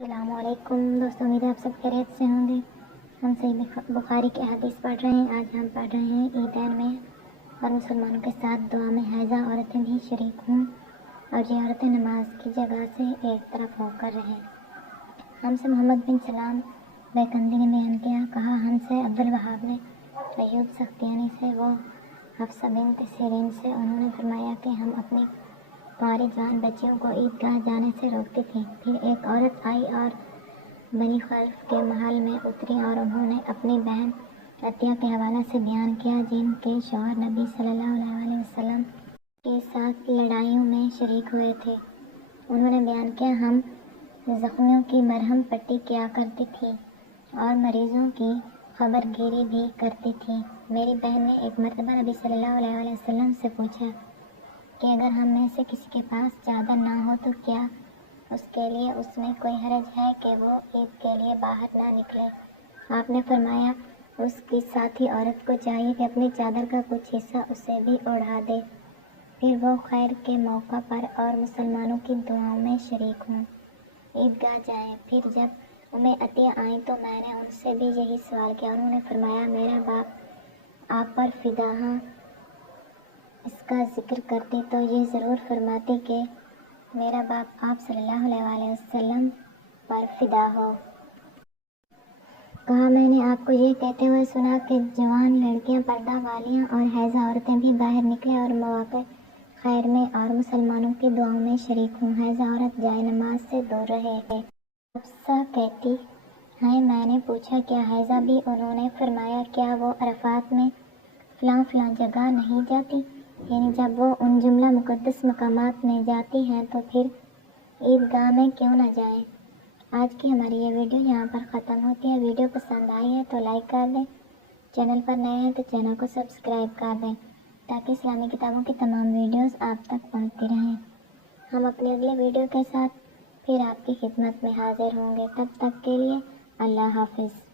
السلام علیکم دوستوں، امید ہے آپ سب خیریت سے ہوں گے۔ ہم صحیح بخاری کی حدیث پڑھ رہے ہیں۔ آج ہم پڑھ رہے ہیں عیدین میں اور مسلمانوں کے ساتھ دعا میں حائضہ عورتیں بھی شریک ہوں اور یہ عورتیں نماز کی جگہ سے ایک طرف ہو کر رہیں۔ ہم سے محمد بن سلام بیکندی نے بیان کیا، کہا ہم سے عبدالوہاب نے ایوب سختیانی سے وہ حفصہ بنت سیرین سے، انہوں نے فرمایا کہ ہم اپنی کنواری جوان بچیوں کو عیدگاہ جانے سے روکتی تھی۔ پھر ایک عورت آئی اور بنی خلف کے محل میں اتری اور انہوں نے اپنی بہن عطیہ کے حوالے سے بیان کیا، جن کے شوہر نبی صلی اللہ علیہ وسلم کے ساتھ لڑائیوں میں شریک ہوئے تھے۔ انہوں نے بیان کیا، ہم زخمیوں کی مرہم پٹی کیا کرتی تھی اور مریضوں کی خبر گیری بھی کرتی تھی۔ میری بہن نے ایک مرتبہ نبی صلی اللہ علیہ وسلم سے پوچھا کہ اگر ہم میں سے کسی کے پاس چادر نہ ہو تو کیا اس کے لیے اس میں کوئی حرج ہے کہ وہ عید کے لیے باہر نہ نکلے؟ آپ نے فرمایا، اس کی ساتھی عورت کو چاہیے کہ اپنی چادر کا کچھ حصہ اسے بھی اوڑھا دے، پھر وہ خیر کے موقع پر اور مسلمانوں کی دعاؤں میں شریک ہوں، عیدگاہ جائیں۔ پھر جب عطیہ آئیں تو میں نے ان سے بھی یہی سوال کیا، انہوں نے فرمایا، میرا باپ آپ پر فدا ہاں۔ اس کا ذکر کرتی تو یہ ضرور فرماتی کہ میرا باپ آپ صلی اللہ علیہ وسلم پر فدا ہو۔ کہا، میں نے آپ کو یہ کہتے ہوئے سنا کہ جوان لڑکیاں، پردہ والیاں اور حائضہ عورتیں بھی باہر نکلیں اور مواقع خیر میں اور مسلمانوں کی دعاؤں میں شریک ہوں۔ حائضہ عورت جائے نماز سے دور رہے۔ حفصہ کہتی ہیں، میں نے پوچھا، کیا حائضہ بھی؟ انہوں نے فرمایا، کیا وہ عرفات میں فلاں فلاں جگہ نہیں جاتی؟ یعنی جب وہ ان جملہ مقدس مقامات میں جاتی ہیں تو پھر عیدگاہ میں کیوں نہ جائیں؟ آج کی ہماری یہ ویڈیو یہاں پر ختم ہوتی ہے۔ ویڈیو پسند آئی ہے تو لائک کر دیں، چینل پر نئے ہیں تو چینل کو سبسکرائب کر دیں تاکہ اسلامی کتابوں کی تمام ویڈیوز آپ تک پہنچتی رہیں۔ ہم اپنی اگلے ویڈیو کے ساتھ پھر آپ کی خدمت میں حاضر ہوں گے۔ تب تک کے لیے اللہ حافظ۔